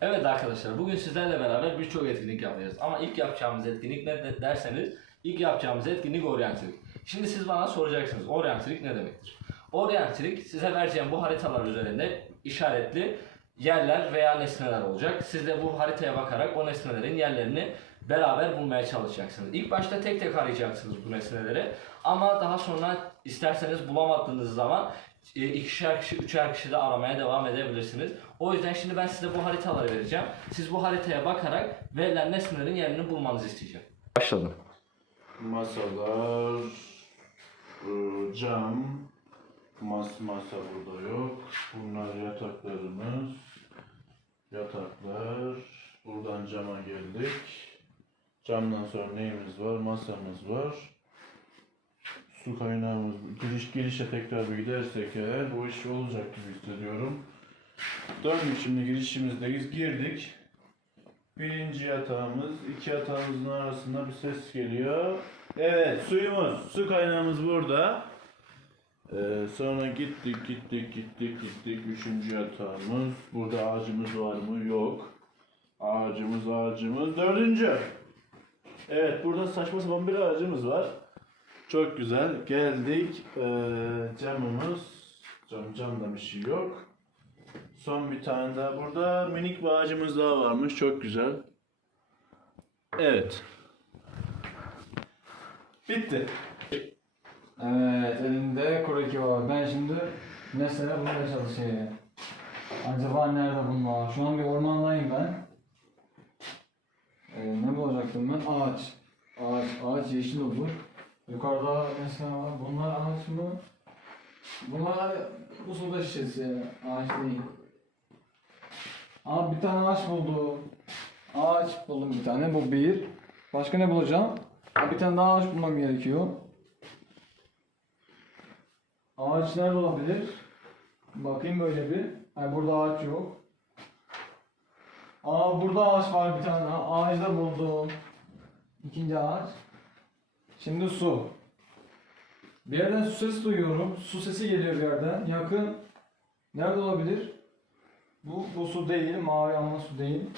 Evet arkadaşlar bugün sizlerle beraber birçok etkinlik yapacağız. Ama ilk yapacağımız etkinlik ne de- derseniz ilk yapacağımız etkinlik oryantilik. Şimdi siz bana soracaksınız oryantilik ne demektir? Oryantilik size vereceğim bu haritalar üzerinde işaretli yerler veya nesneler olacak. Siz de bu haritaya bakarak o nesnelerin yerlerini beraber bulmaya çalışacaksınız. İlk başta tek tek arayacaksınız bu nesneleri ama daha sonra isterseniz bulamadığınız zaman ikişer kişi, üçer kişi de aramaya devam edebilirsiniz. O yüzden şimdi ben size bu haritaları vereceğim. Siz bu haritaya bakarak verilen nesnelerin yerini bulmanızı isteyeceğim. Başladım. Masalar, ıı, cam, mas masa burada yok. Bunlar yataklarımız, yataklar. Buradan cama geldik. Camdan sonra neyimiz var? Masamız var. Su kaynağımız, giriş girişe tekrar bir gidersek eğer bu iş olacak gibi hissediyorum. Döndük şimdi girişimizdeyiz, girdik. Birinci yatağımız, iki yatağımızın arasında bir ses geliyor. Evet, suyumuz, su kaynağımız burada. Ee, sonra gittik, gittik, gittik, gittik. Üçüncü yatağımız. Burada ağacımız var mı? Yok. Ağacımız, ağacımız. Dördüncü. Evet, burada saçma sapan bir ağacımız var. Çok güzel. Geldik. Ee, camımız. Cam, camda bir şey yok. Son bir tane daha. Burada minik bir ağacımız daha varmış. Çok güzel. Evet. Bitti. Evet, elinde kroki var. Ben şimdi mesela bulmaya çalışıyorum. Acaba nerede bunlar? Şu an bir ormandayım ben. Ee, ne bulacaktım ben? Ağaç. Ağaç, ağaç yeşil olur. Yukarıda mesela var. Bunlar ağaç? Bunlar bu soda şişesi. Ağaç değil. Aa bir tane ağaç buldum. Ağaç buldum bir tane. Bu bir. Başka ne bulacağım? Aa, bir tane daha ağaç bulmam gerekiyor. Ağaç nerede olabilir? Bakayım böyle bir. Ay burada ağaç yok. Aa burada ağaç var bir tane. Ağacı da buldum. İkinci ağaç. Şimdi su. Bir yerden su sesi duyuyorum. Su sesi geliyor bir yerden. Yakın. Nerede olabilir? Bu, bu su değil. Mavi ama su değil.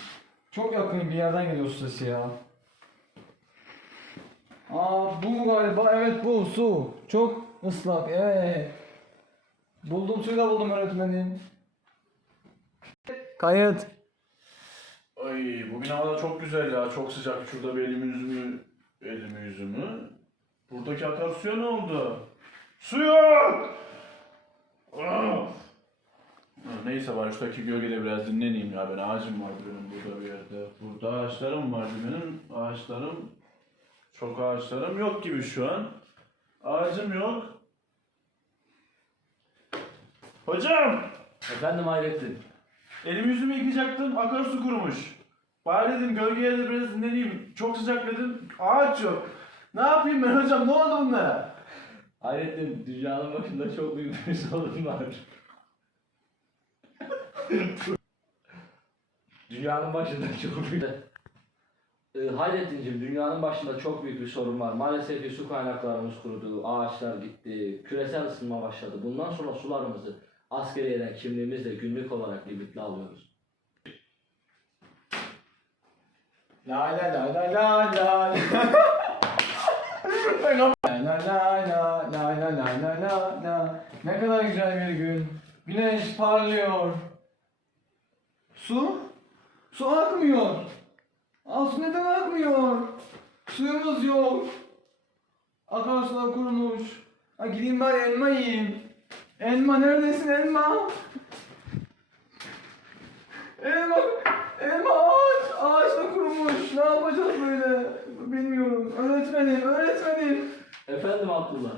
Çok yakın bir yerden geliyor su sesi ya. Aa bu mu galiba? Evet bu su. Çok ıslak. Evet. Buldum suyu da buldum öğretmenim. Kayıt. Ay bugün hava çok güzel ya. Çok sıcak. Şurada bir elimi yüzümü elimi yüzümü. Buradaki akarsuya ne oldu? Su yok! Ah! Neyse var şuradaki gölgede biraz dinleneyim ya ben ağacım vardı benim burada bir yerde. Burada ağaçlarım vardı benim. Ağaçlarım çok ağaçlarım yok gibi şu an. Ağacım yok. Hocam! Efendim Hayrettin. Elimi yüzümü yıkayacaktım, akarsu kurumuş. Bari dedim gölgeye de biraz dinleneyim. Çok sıcak dedim, ağaç yok. Ne yapayım ben hocam, ne oldu bunlara? Hayrettin dünyanın başında çok büyük bir sorun var. dünyanın başında çok büyük... Ee, Hayrettin'cim dünyanın başında çok büyük bir sorun var. Maalesef ki su kaynaklarımız kurudu, ağaçlar gitti, küresel ısınma başladı. Bundan sonra sularımızı askeriyeden kimliğimizle günlük olarak limitli alıyoruz. La la la la la la. La la la la la la la la la. Ne kadar güzel bir gün. Güneş parlıyor. Su? Su akmıyor. Aa su neden akmıyor? Suyumuz yok. Akarsular kurumuş. Ha gideyim bari elma yiyeyim. Elma neredesin elma? Elma, elma ağaç, ağaç da kurumuş. Ne yapacağız böyle? Bilmiyorum. Öğretmenim, öğretmenim. Efendim Abdullah.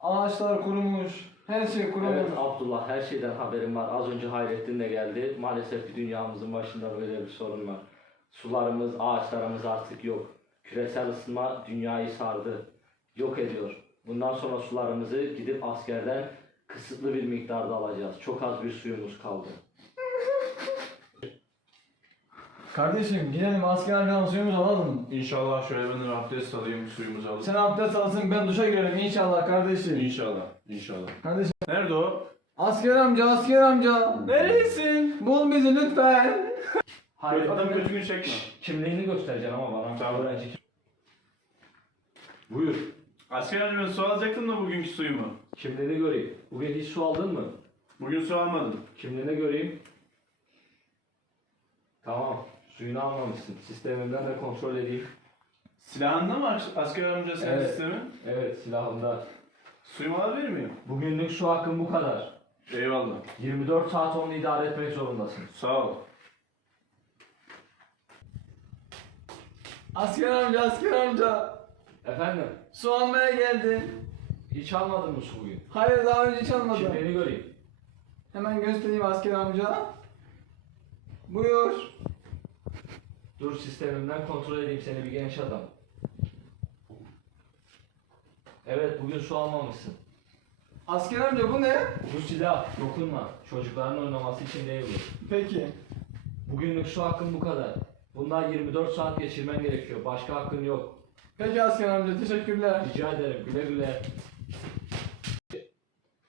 Ağaçlar kurumuş. Her şey kurumuş. Evet Abdullah her şeyden haberim var. Az önce Hayrettin de geldi. Maalesef ki dünyamızın başında böyle bir sorun var. Sularımız, ağaçlarımız artık yok. Küresel ısınma dünyayı sardı. Yok ediyor. Bundan sonra sularımızı gidip askerden kısıtlı bir miktarda alacağız. Çok az bir suyumuz kaldı. Kardeşim gidelim askerden suyumuzu alalım. İnşallah şöyle ben de abdest alayım, suyumuzu alıp. Sen abdest alsın ben duşa girelim inşallah kardeşim. İnşallah, inşallah. Kardeşim Nerede o? Asker amca, asker amca. Neredesin? Bul bizi lütfen. Hayır, Adam kötü gün çekme. Kimliğini göstereceksin ama bana. Tamam. Öğrenci Buyur. Asker amca ben su alacaktım da bugünkü suyumu. kimliğini göreyim. Bugün hiç su aldın mı? Bugün su almadım. Kimliğini göreyim. Tamam. Suyunu almamışsın. Sistemimden de kontrol edeyim. Silahında mı as- asker amca senin Evet. sistemin? Evet silahımda. Suyumu alabilir miyim? Bugünlük su hakkın bu kadar. Eyvallah. 24 saat onu idare etmek zorundasın. Sağ ol. Asker amca, asker amca. Efendim? Su almaya geldim. Hiç almadın mı su bugün? Hayır daha önce hiç almadım. Kimliğini göreyim. Hemen göstereyim asker amca. Buyur. Dur sistemimden kontrol edeyim seni bir genç adam. Evet bugün su almamışsın. Asker amca bu ne? Bu silah dokunma. Çocukların oynaması için değil bu. Peki. Bugünlük su hakkın bu kadar. Bundan 24 saat geçirmen gerekiyor. Başka hakkın yok. Peki asker amca teşekkürler. Rica ederim güle güle.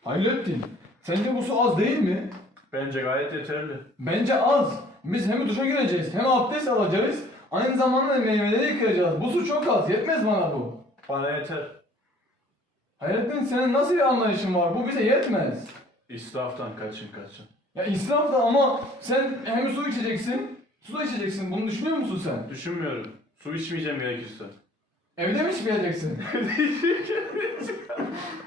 Hayrettin, sence bu su az değil mi? Bence gayet yeterli. Bence az. Biz hem duşa gireceğiz hem abdest alacağız. Aynı zamanda da meyveleri yıkayacağız. Bu su çok az. Yetmez bana bu. Bana yeter. Hayrettin senin nasıl bir anlayışın var? Bu bize yetmez. İsraftan kaçın kaçın. Ya israf da ama sen hem su içeceksin, su da içeceksin. Bunu düşünüyor musun sen? Düşünmüyorum. Su içmeyeceğim gerekirse. Evde mi içmeyeceksin?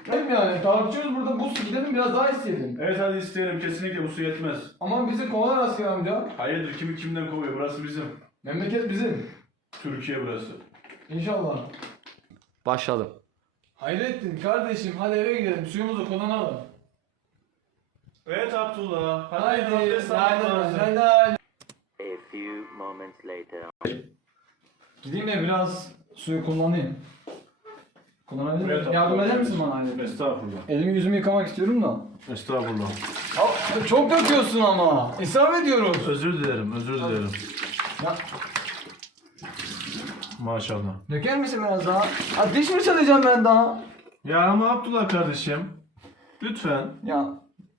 Hem yani tartışıyoruz burada bu su gidelim biraz daha isteyelim. Evet hadi isteyelim. Kesinlikle bu su yetmez. Ama bizi kovalar asker amca. Hayırdır kimi kimden kovuyor? Burası bizim. Memleket bizim. Türkiye burası. İnşallah. Başladım. Hayrettin kardeşim hadi eve gidelim suyumuzu kullanalım. Evet Abdullah. Hadi haydi lazım. haydi haydi. A few moments later. Gideyim de biraz suyu kullanayım. Kullanabilir miyim? Evet, Yardım eder misin bana Hayrettin? Estağfurullah. Elimi yüzümü yıkamak istiyorum da. Estağfurullah. Ya, çok döküyorsun ama. İsraf ediyoruz. Özür dilerim, özür dilerim. Ya, Maşallah. döker misin biraz daha? Ha, diş mi çalacağım ben daha? Ya ama Abdullah kardeşim. Lütfen. Ya.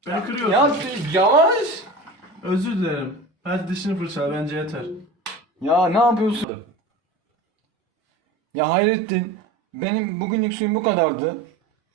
Beni kırıyorsun. Ya yavaş. Özür dilerim. Hadi dişini fırçala bence yeter. Ya ne yapıyorsun? Ya Hayrettin, benim bugünlük suyum bu kadardı.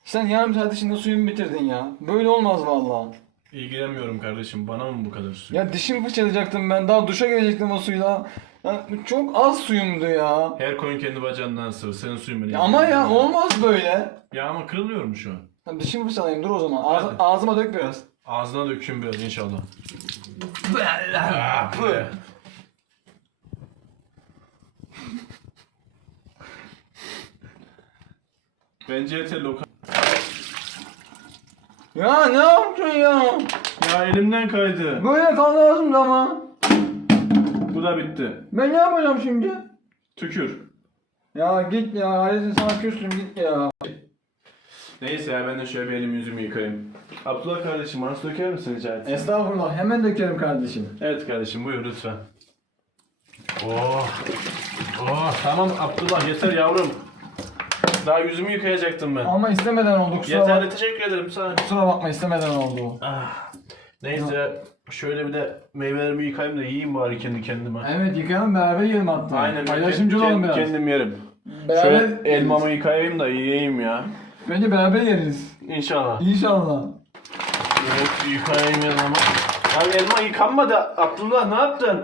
Sen yarım saat içinde suyumu bitirdin ya. Böyle olmaz vallahi. İlgilenmiyorum kardeşim. Bana mı bu kadar su? Ya dişimi fırçalayacaktım ben. Daha duşa girecektim o suyla. Ya çok az suyumdu ya. Her koyun kendi bacağından sığır. Senin suyun beni ya ama ya olmaz böyle. Ya ama kırılıyorum şu an. Ya dişimi fırçalayayım dur o zaman. Ağz- Hadi. ağzıma dök biraz. Ağzına dökün biraz inşallah. Ah, be. Bence yeterli o kadar. Ya ne yaptın ya? Ya elimden kaydı. Böyle kaldı ama. Bu da bitti. Ben ne yapacağım şimdi? Tükür. Ya git ya. Hayrettin sana küstüm git ya. Neyse ya ben de şöyle bir elimi yüzümü yıkayayım. Abdullah kardeşim bana su döker misin rica etsem? Estağfurullah hemen dökerim kardeşim. Evet kardeşim buyur lütfen. Oh. Oh tamam Abdullah yeter yavrum. Daha yüzümü yıkayacaktım ben. Ama istemeden oldu kusura, Yeterli bak- teşekkür ederim sana. kusura bakma istemeden oldu. Ah. Neyse şöyle bir de meyvelerimi yıkayayım da yiyeyim bari kendi kendime. Evet yıkayalım beraber yiyelim hatta. Aynen. Paylaşımcı kend- olalım biraz. Kendim yerim. Beraber Şöyle elmamı yıkayayım da yiyeyim ya. Bence beraber yeriz. İnşallah. İnşallah. Evet yıkayayım elmamı. Abi elma yıkanmadı Abdullah ne yaptın?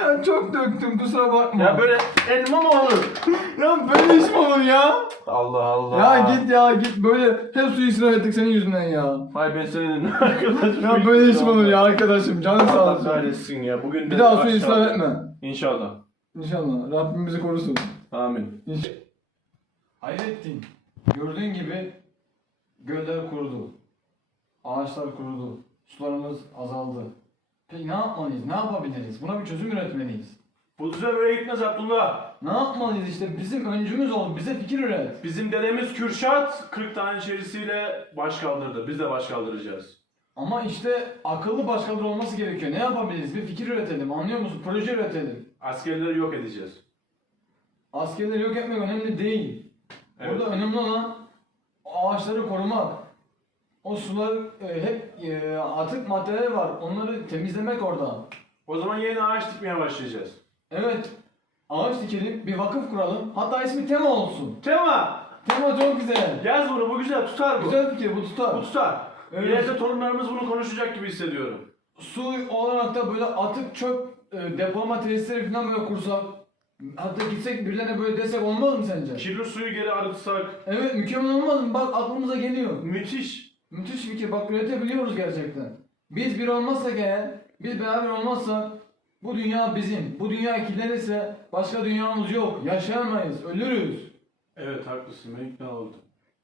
Ya çok döktüm kusura bakma. Ya böyle elma mı olur? Ya böyle iş mi olur ya? Allah Allah. Ya git ya git böyle hep suyu israf ettik senin yüzünden ya. Vay ben senin arkadaşım. Ya böyle iş mi olur ya arkadaşım canın sağ Allah olsun. kahretsin ya. Bugün Bir daha suyu israf etme. İnşallah. İnşallah Rabbim bizi korusun. Amin. Hayrettin gördüğün gibi göller kurudu. Ağaçlar kurudu. Sularımız azaldı. Peki ne yapmalıyız? Ne yapabiliriz? Buna bir çözüm üretmeliyiz. Bu düzen böyle gitmez Abdullah. Ne yapmalıyız işte? Bizim öncümüz ol. Bize fikir üret. Bizim dedemiz Kürşat 40 tane içerisiyle baş kaldırdı. Biz de baş kaldıracağız. Ama işte akıllı başkaları olması gerekiyor. Ne yapabiliriz? Bir fikir üretelim. Anlıyor musun? Proje üretelim. Askerleri yok edeceğiz. Askerleri yok etmek önemli değil. Evet. Burada önemli olan ağaçları korumak. O sular e, hep e, atık maddeler var. Onları temizlemek orada. O zaman yeni ağaç dikmeye başlayacağız. Evet. Ağaç dikelim, bir vakıf kuralım. Hatta ismi Tema olsun. Tema! Tema çok güzel. Yaz bunu bu güzel tutar bu. Güzel fikir bu tutar. Bu tutar. Evet. İleride torunlarımız bunu konuşacak gibi hissediyorum. Su olarak da böyle atık çöp e, depolama tesisleri falan böyle kursak. Hatta gitsek birilerine böyle desek olmaz mı sence? Kirli suyu geri arıtsak. Evet mükemmel olmaz mı? Bak aklımıza geliyor. Müthiş. Müthiş fikir. Bak üretebiliyoruz gerçekten. Biz bir olmazsak eğer, biz beraber olmazsak bu dünya bizim. Bu dünya kirlenirse başka dünyamız yok. Yaşayamayız. Ölürüz. Evet haklısın ben ikna oldum.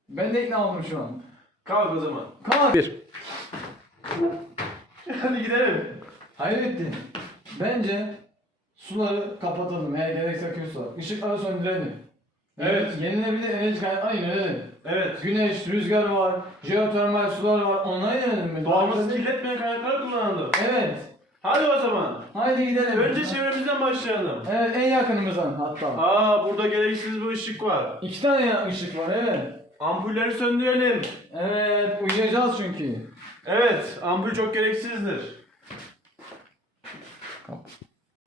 Ben de ikna oldum şu an. Kalk o zaman. Kalk. Bir. Hadi gidelim. Hayrettin. Bence suları kapatalım eğer gerekse kötüyse. Işıkları söndürelim. Evet. Yenilebilir enerji kaynakları yönelelim. Evet. Güneş, rüzgar var, jeotermal sular var. Onları yönelelim mi? Doğamızı kirletmeyen kaynakları kullanalım. Evet. Hadi o zaman. Haydi gidelim. Önce çevremizden başlayalım. Evet en yakınımızdan hatta. Aa burada gereksiz bir ışık var. İki tane ya- ışık var evet. Ampulleri söndürelim. Evet uyuyacağız çünkü. Evet ampul çok gereksizdir.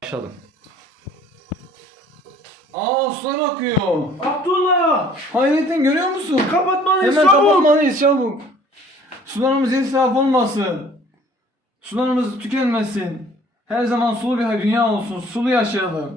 Başladım. Aa sular akıyor. Abdullah! Hayrettin görüyor musun? Kapatmalıyız Hemen çabuk! kapatmalıyız çabuk. Sularımız israf olmasın. Sularımız tükenmesin. Her zaman sulu bir dünya olsun. Sulu yaşayalım.